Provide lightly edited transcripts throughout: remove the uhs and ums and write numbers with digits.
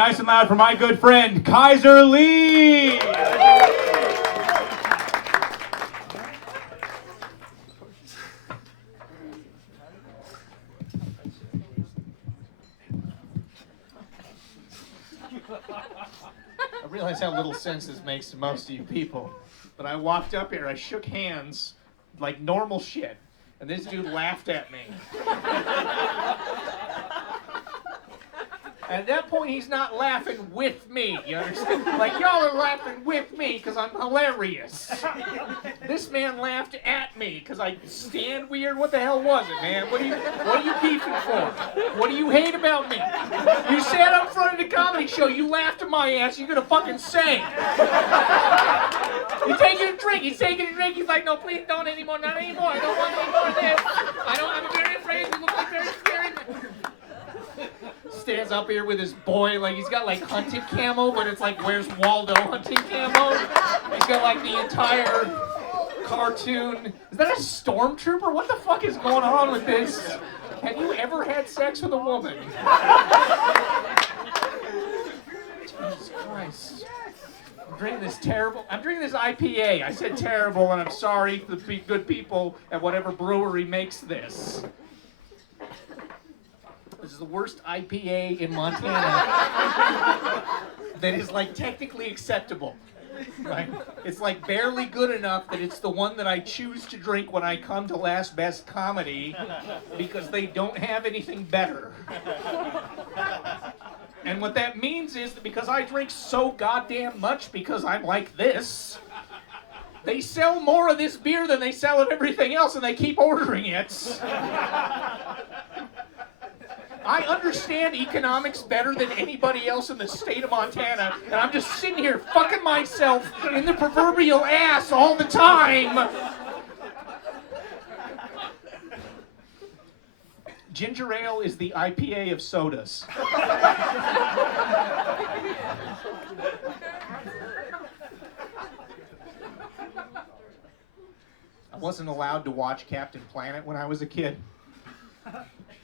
nice and loud for my good friend, Kaiser Lee. I realize how little sense this makes to most of you people, but I walked up here, I shook hands like normal shit, and this dude laughed at me. At that point, he's not laughing with me, you understand? Like, y'all are laughing with me because I'm hilarious. This man laughed at me because I stand weird. What the hell was it, man? What are you beefing for? What do you hate about me? You sat up front of the comedy show, you laughed at my ass, you're gonna fucking sing. You're taking a drink, he's taking a drink, he's like, no, please don't anymore, not anymore, I don't want any more of this. I'm very afraid, you look like very scary. Stands up here with his boy, like he's got like hunting camo, but it's like, where's Waldo hunting camo? He's got like the entire cartoon. Is that a stormtrooper? What the fuck is going on with this? Have you ever had sex with a woman? Jesus Christ. I'm drinking this IPA. I said terrible, and I'm sorry to the good people at whatever brewery makes this. This is the worst IPA in Montana that is like technically acceptable. Right? It's like barely good enough that it's the one that I choose to drink when I come to Last Best Comedy because they don't have anything better. And what that means is that because I drink so goddamn much because I'm like this, they sell more of this beer than they sell of everything else, and they keep ordering it. I understand economics better than anybody else in the state of Montana, and I'm just sitting here fucking myself in the proverbial ass all the time. Ginger ale is the IPA of sodas. I wasn't allowed to watch Captain Planet when I was a kid,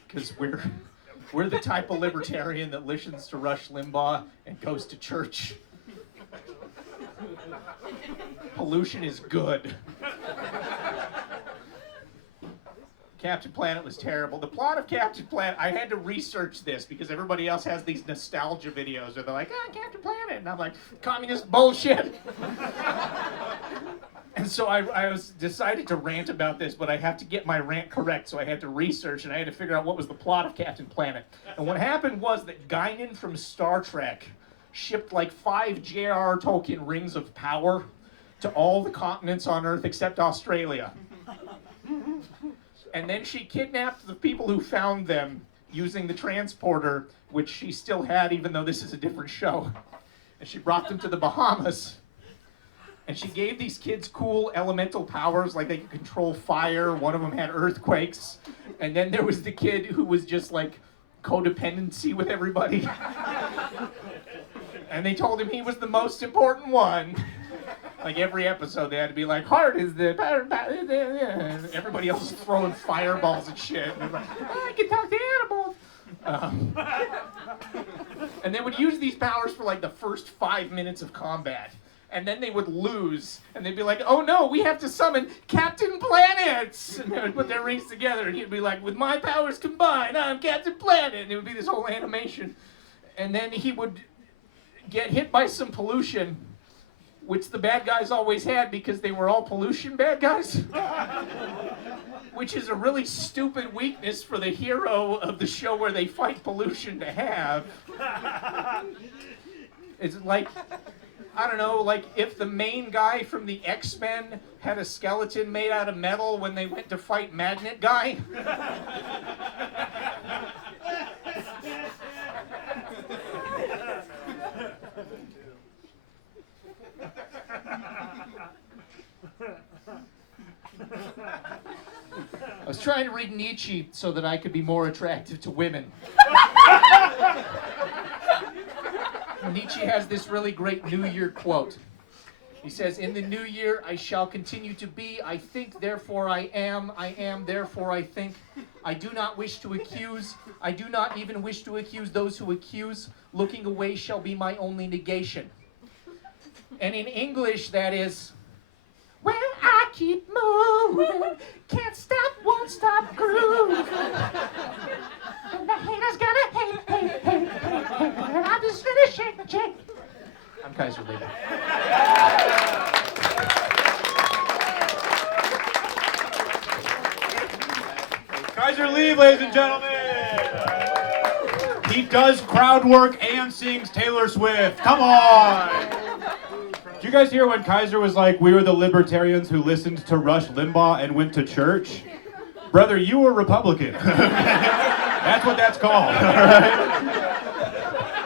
because we're the type of libertarian that listens to Rush Limbaugh and goes to church. Pollution is good. Captain Planet was terrible. The plot of Captain Planet, I had to research this because everybody else has these nostalgia videos where they're like, Captain Planet. And I'm like, communist bullshit. And so I decided to rant about this, but I have to get my rant correct, so I had to research and I had to figure out what was the plot of Captain Planet. And what happened was that Guinan from Star Trek shipped like 5 J.R.R. Tolkien rings of power to all the continents on Earth except Australia. And then she kidnapped the people who found them using the transporter, which she still had even though this is a different show. And she brought them to the Bahamas. And she gave these kids cool elemental powers, like they could control fire. One of them had earthquakes. And then there was the kid who was just like codependency with everybody. And they told him he was the most important one. Like every episode they had to be like, heart is the power. And everybody else is throwing fireballs and shit. And they're like, I can talk to animals. And they would use these powers for like the first 5 minutes of combat. And then they would lose, and they'd be like, oh no, we have to summon Captain Planet! And they would put their rings together, and he'd be like, with my powers combined, I'm Captain Planet! And it would be this whole animation. And then he would get hit by some pollution, which the bad guys always had because they were all pollution bad guys. Which is a really stupid weakness for the hero of the show where they fight pollution to have. It's like, I don't know, like if the main guy from the X-Men had a skeleton made out of metal when they went to fight Magnet Guy. I was trying to read Nietzsche so that I could be more attractive to women. Nietzsche has this really great New Year quote. He says, in the new year I shall continue to be, I think, therefore I am, therefore I think, I do not wish to accuse. I do not even wish to accuse those who accuse. Looking away shall be my only negation. And in English, that is, well, I keep moving, can't stop, won't stop grooving. And the haters gonna hate, and I'm just gonna shake. I'm Kaiser Lee. Kaiser Lee, ladies and gentlemen. He does crowd work and sings Taylor Swift. Come on. Did you guys hear when Kaiser was like, we were the libertarians who listened to Rush Limbaugh and went to church? Brother, you were Republican. That's what that's called. All right?